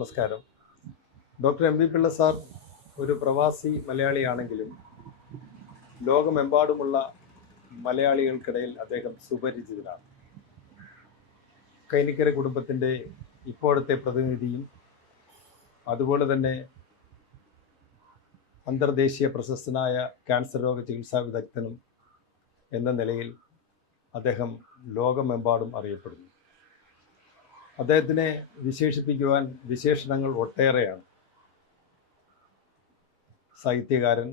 നമസ്കാരം. Doctor M V Pillai sir ഒരു പ്രവാസി മലയാളിയാണെങ്കിലും ലോകമെമ്പാടുമുള്ള മലയാളികൾക്കിടയിൽ അദ്ദേഹം സുപരിചിതനാണ്. കൈനിക്കര കുടുംബത്തിൻ്റെ ഇപ്പോഴത്തെ പ്രതിനിധിയും അതുപോലെ തന്നെ അന്തർദേശീയ പ്രശസ്തനായ ക്യാൻസർ രോഗ ചികിത്സാ വിദഗ്ധനും എന്ന നിലയിൽ അദ്ദേഹം ലോകമെമ്പാടും അറിയപ്പെടുന്നു. അദ്ദേഹത്തിനെ വിശേഷിപ്പിക്കുവാൻ വിശേഷണങ്ങൾ ഒട്ടേറെയാണ്. സാഹിത്യകാരൻ,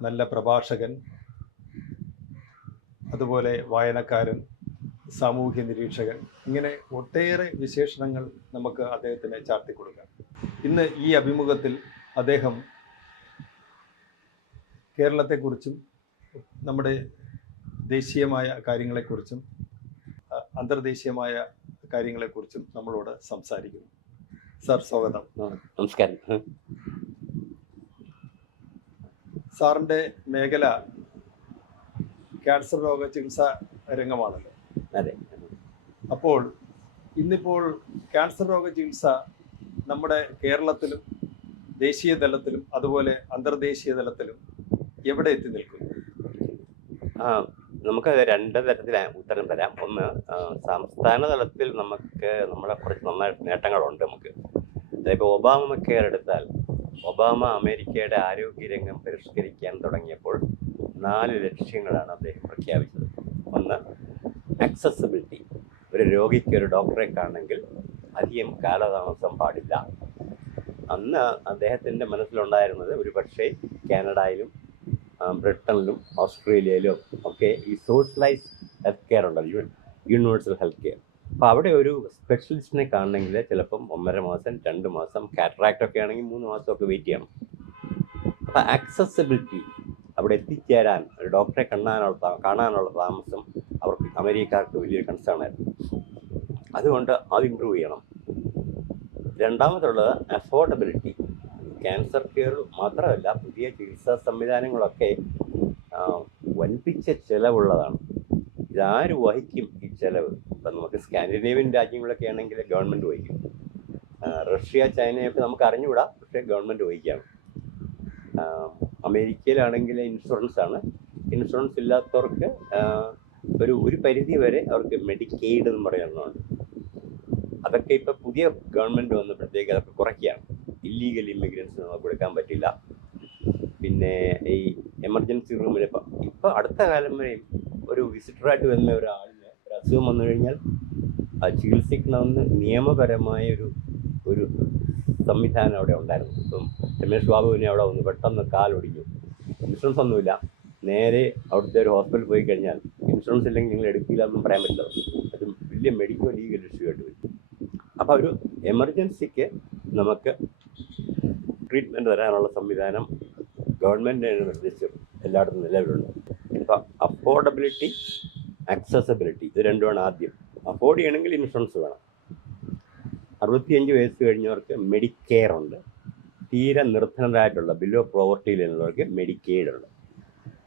നല്ല പ്രഭാഷകൻ, അതുപോലെ വായനക്കാരൻ, സാമൂഹ്യ നിരീക്ഷകൻ, ഇങ്ങനെ ഒട്ടേറെ വിശേഷണങ്ങൾ നമുക്ക് അദ്ദേഹത്തിന് ചാർത്തിക്കൊടുക്കാം. ഇന്ന് ഈ അഭിമുഖത്തിൽ അദ്ദേഹം കേരളത്തെക്കുറിച്ചും നമ്മുടെ ദേശീയമായ കാര്യങ്ങളെക്കുറിച്ചും അന്തർദേശീയമായ കാര്യങ്ങളെക്കുറിച്ചും നമ്മളോട് സംസാരിക്കുന്നു. സാർ, സ്വാഗതം. നമസ്കാരം. സാറിൻ്റെ മേഖല ക്യാൻസർ രോഗ ചികിത്സാ രംഗമാണല്ലോ. അതെ. അപ്പോൾ ഇന്നിപ്പോൾ ക്യാൻസർ രോഗ ചികിത്സ നമ്മുടെ കേരളത്തിലും ദേശീയ തലത്തിലും അതുപോലെ അന്തർദേശീയ തലത്തിലും എവിടെ എത്തി നിൽക്കുന്നു? നമുക്ക് രണ്ട് തരത്തിൽ ഉത്തരം തരാം. ഒന്ന്, സംസ്ഥാന തലത്തിൽ നമ്മളെ കുറച്ച് നന്നായിട്ട് നേട്ടങ്ങളുണ്ട് നമുക്ക്. അതായത് ഒബാമ കെയർ എടുത്താൽ, ഒബാമ അമേരിക്കയുടെ ആരോഗ്യരംഗം പരിഷ്കരിക്കാൻ തുടങ്ങിയപ്പോൾ 4 ലക്ഷ്യങ്ങളാണ് അദ്ദേഹം പ്രഖ്യാപിച്ചത്. ഒന്ന്, ആക്സസിബിലിറ്റി. ഒരു രോഗിക്ക് ഒരു ഡോക്ടറെ കാണണമെങ്കിൽ അധികം കാലതാമസം പാടില്ല. അന്ന് അദ്ദേഹത്തിൻ്റെ മനസ്സിലുണ്ടായിരുന്നത് ഒരു പക്ഷേ കാനഡയിലും ബ്രിട്ടനിലും ഓസ്ട്രേലിയയിലും ഒക്കെ ഈ സോഷ്യലൈസ്ഡ് ഹെൽത്ത് കെയർ ഉണ്ടല്ലോ, യൂണിവേഴ്സൽ ഹെൽത്ത് കെയർ. അപ്പോൾ അവിടെ ഒരു സ്പെഷ്യലിസ്റ്റിനെ കാണണമെങ്കിൽ ചിലപ്പം 1.5 മാസം, 2 മാസം, കാറ്ററാക്റ്റ് ഒക്കെ ആണെങ്കിൽ 3 മാസമൊക്കെ വെയിറ്റ് ചെയ്യണം. അപ്പോൾ ആക്സസിബിലിറ്റി, അവിടെ എത്തിച്ചേരാൻ ഒരു ഡോക്ടറെ കാണാനുള്ള താമസം അവർക്ക് അമേരിക്കക്കാർക്ക് വലിയൊരു കൺസേൺ ആയിരുന്നു. അതുകൊണ്ട് അത് ഇമ്പ്രൂവ് ചെയ്യണം. രണ്ടാമതുള്ളത് അഫോർഡബിലിറ്റി. ക്യാൻസർ കെയർ മാത്രമല്ല, പുതിയ ചികിത്സാ സംവിധാനങ്ങളൊക്കെ വൻപിച്ച ചിലവുള്ളതാണ്. ഇതാര് വഹിക്കും ഈ ചിലവ്? ഇപ്പം നമുക്ക് സ്കാൻഡിനേവിയൻ രാജ്യങ്ങളൊക്കെ ആണെങ്കിൽ ഗവൺമെൻറ് വഹിക്കും. റഷ്യ, ചൈനയൊക്കെ നമുക്ക് അറിഞ്ഞുകൂടാ, പക്ഷേ ഗവൺമെൻറ് വഹിക്കുകയാണ്. അമേരിക്കയിലാണെങ്കിൽ ഇൻഷുറൻസ് ആണ്. ഇൻഷുറൻസ് ഇല്ലാത്തവർക്ക് ഒരു പരിധി വരെ അവർക്ക് മെഡിക്കെയ്ഡ് എന്ന് പറയുന്നുണ്ട്. അതൊക്കെ ഇപ്പോൾ പുതിയ ഗവൺമെൻറ് വന്നപ്പോഴത്തേക്ക് അതൊക്കെ കുറയ്ക്കുകയാണ്. ഇല്ലീഗൽ ഇമിഗ്രൻസിന് നമുക്ക് കൊടുക്കാൻ പറ്റില്ല. പിന്നെ ഈ എമർജൻസി റൂമിൽ ഇപ്പോൾ അടുത്ത കാലം വരെയും ഒരു വിസിറ്ററായിട്ട് വരുന്ന ഒരാളിന് ഒരു അസുഖം വന്നു കഴിഞ്ഞാൽ ചികിത്സിക്കണമെന്ന് നിയമപരമായ ഒരു സംവിധാനം അവിടെ ഉണ്ടായിരുന്നു. ഇപ്പം രമേഷ് ബാബുവിനെ അവിടെ വന്നു, പെട്ടെന്ന് കാലൊടിഞ്ഞു, ഇൻഷുറൻസ് ഒന്നുമില്ല. നേരെ അവിടുത്തെ ഒരു ഹോസ്പിറ്റലിൽ പോയി കഴിഞ്ഞാൽ ഇൻഷുറൻസ് ഇല്ലെങ്കിൽ നിങ്ങൾ എടുക്കില്ല എന്നും പറയാൻ പറ്റില്ല. അത് വലിയ മെഡിക്കോ ലീഗൽ ഇഷ്യൂ ആയിട്ട് വരും. അപ്പോൾ ഒരു എമർജൻസിക്ക് നമുക്ക് ട്രീറ്റ്മെൻറ്റ് തരാനുള്ള സംവിധാനം ഗവൺമെൻറ് നിർദ്ദേശിച്ച് എല്ലായിടത്തും നിലവിലുണ്ട്. ഇപ്പോൾ അഫോർഡബിലിറ്റി, ആക്സസിബിലിറ്റി, ഇത് രണ്ടുമാണ് ആദ്യം. അഫോർഡ് ചെയ്യണമെങ്കിൽ ഇൻഷുറൻസ് വേണം. 65 വയസ്സ് കഴിഞ്ഞവർക്ക് മെഡിക്കെയർ ഉണ്ട്. തീരെ നിർധനരായിട്ടുള്ള ബിലോ പോവർട്ടി ലൈനുള്ളവർക്ക് മെഡിക്കെയ്ഡ് ഉണ്ട്.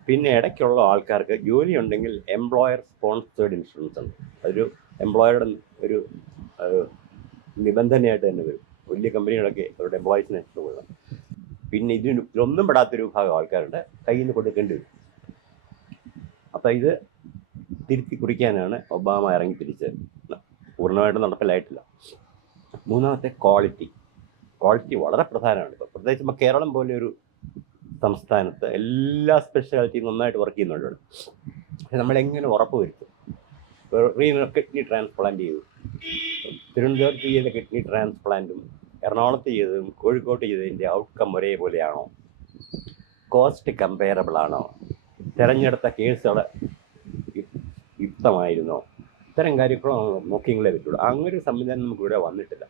പിന്നെ ഇടയ്ക്കുള്ള ആൾക്കാർക്ക് ജോലി ഉണ്ടെങ്കിൽ എംപ്ലോയർ സ്പോൺസേഡ് ഇൻഷുറൻസ് ഉണ്ട്. അതൊരു എംപ്ലോയറുടെ ഒരു നിബന്ധനയായിട്ട് തന്നെ വരും. വലിയ കമ്പനികളൊക്കെ അവരുടെ എംപ്ലോയീസിനെ ഇഷ്ടപ്പെടും. പിന്നെ ഇതിലൊന്നും പെടാത്തൊരു വിഭാഗം ആൾക്കാരുടെ കയ്യിൽ നിന്ന് കൊടുക്കേണ്ടി വരും. അപ്പോൾ ഇത് തിരുത്തി കുറിക്കാനാണ് ഒബാമ ഇറങ്ങി തിരിച്ചത്. പൂർണ്ണമായിട്ടും നടപ്പിലായിട്ടില്ല. മൂന്നാമത്തെ, ക്വാളിറ്റി വളരെ പ്രധാനമാണ്. ഇപ്പോൾ പ്രത്യേകിച്ച് ഇപ്പോൾ കേരളം പോലെ ഒരു സംസ്ഥാനത്ത് എല്ലാ സ്പെഷ്യാലിറ്റിയും നന്നായിട്ട് വർക്ക് ചെയ്യുന്നുണ്ട്. പക്ഷെ നമ്മളെങ്ങനെ ഉറപ്പ് വരുത്തും? കിഡ്നി ട്രാൻസ്പ്ലാന്റ് ചെയ്തു, തിരുവനന്തപുരത്ത് ചെയ്ത കിഡ്നി ട്രാൻസ്പ്ലാന്റും എറണാകുളത്ത് ചെയ്തതും കോഴിക്കോട്ട് ചെയ്തതിൻ്റെ ഔട്ട്കം ഒരേപോലെയാണോ? കോസ്റ്റ് കമ്പയറബിൾ ആണോ? തിരഞ്ഞെടുത്ത കേസുകൾ യുക്തമായിരുന്നോ? ഇത്തരം കാര്യങ്ങളും നോക്കിയെങ്കിലേ പറ്റുള്ളൂ. അങ്ങനൊരു സംവിധാനം നമുക്കിവിടെ വന്നിട്ടില്ല.